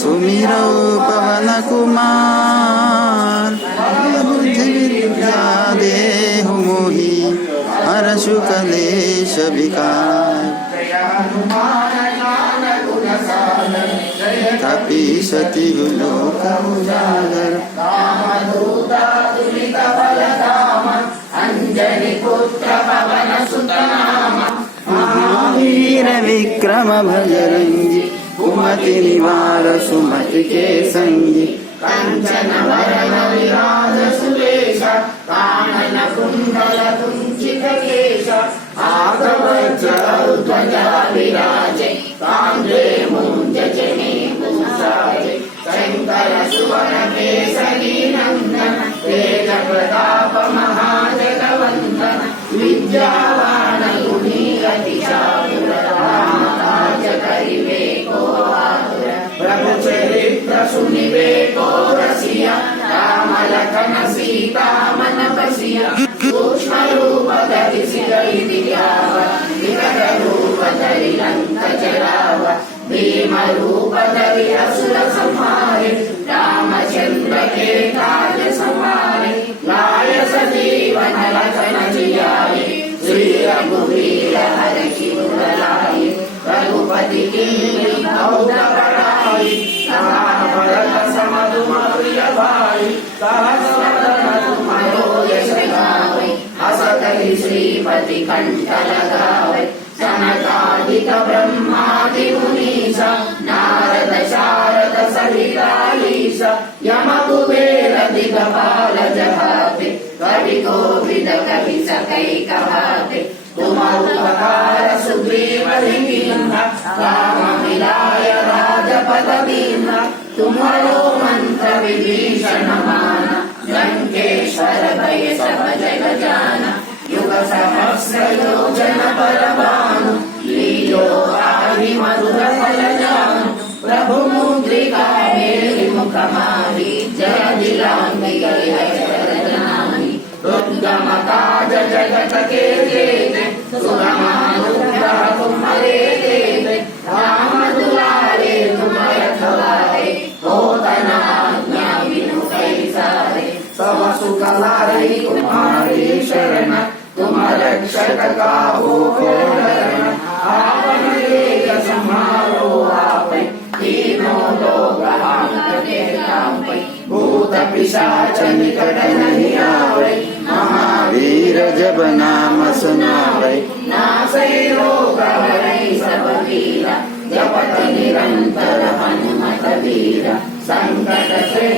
सुमिरो पवन कुमार बुद्धि विद्या देहु मोहि हरषु कलेश विकार तपीसति लोक उजागर महावीर विक्रम भजरंगी कुमति निवार सुमति के संगी कंचन वरण विराज सुरेश कानन कुंडल कुंचित केश आगवज्र ध्वजा विराजे कांधे मूंज जने भूषाजे शंकर सुवन केसरी नंदन तेज प्रताप महाजगवंदन विद्यावान गुणी अति चातुर राम काज करिवे को आतुर प्रभु चरित्र सुनिवे को रसिया राम लखन सीता मन बसिया सूक्ष्म रूप धरि सिरहि दिखावा विकट रूप धरि लंक जरावा भीम रूप धरि असुर संहारे रामचंद्र के काज संहारे लाय सजीवन लखन जियाए श्री रघुवीर हरषि उर लाए रघुपति कीन्ही बहुत बड़ाई कहा भरत सम तुम प्रिय भाई सहस वदन तुम्हारो यश गावे हस कहि श्रीपति कंठ लगावे सनकादिक ब्रह्मादि मुनीश नारद शारद सहित यम कुबेर दिगपाल जहाते कवि कोविद कवि सकै कहाते तुम उपकार सुग्रीव कीन्हा राम मिलाय राजपद दीन्हा तुम्हारो मंत्र विभीषण माना लंकेश्वर भय सब जग जाना युग सहस्र योजन पर भानु लीलो आहि मधुर फल जानु प्रभु मुद्रिका मेरि मुख माहि जय दिलांगी जनानि दुर्गम काज जगत के जेते सुगमानुग्रह तुम्हारे देते राम दुलारे तुम रखवारे होतन आज्ञा बिनु पैसारे सब सुख लारे तुम्हारी शरण तुम रक्षक काहू को डरना आपन तेज संहारो आपै तीनों लोग हांकते कांपै भूत पिशाच निकट नहीं आवे महावीर जब नाम सुनावे नासै रोग हरै सब पीरा जपत निरंतर हनुमत वीरा संकट से